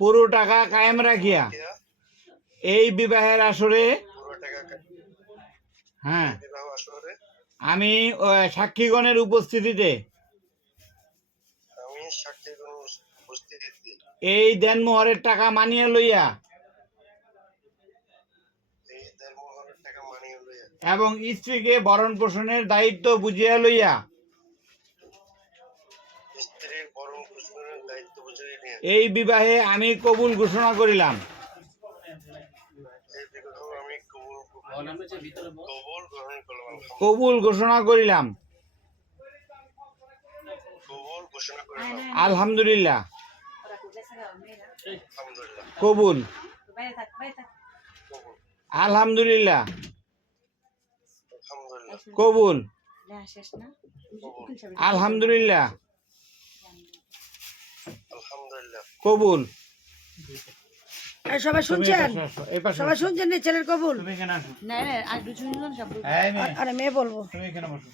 পুরো টাকা কায়েম রাখিয়া এই বিবাহের আসরে হ্যাঁ আমি সাক্ষীগণের উপস্থিতিতে এই দেনমোহরের টাকা মানিয়া লইয়া এবং স্ত্রীকে ভরণ পোষণের দায়িত্ব বুঝিয়া লইয়া এই বিবাহে আমি কবুল ঘোষণা করিলাম। কবুল ঘোষণা করিলাম। আলহামদুলিল্লাহ। কবুল। আলহামদুলিল্লাহ। কবুল। আলহামদুলিল্লাহ। কবুল। সবাই শুনছেন? সবাই শুনছেন ছেলের কবুল? তুমি কেন আসো? না না আর কিছু শুনলেন সব। আরে মেয়ে বলবো। তুমি কেন বসো?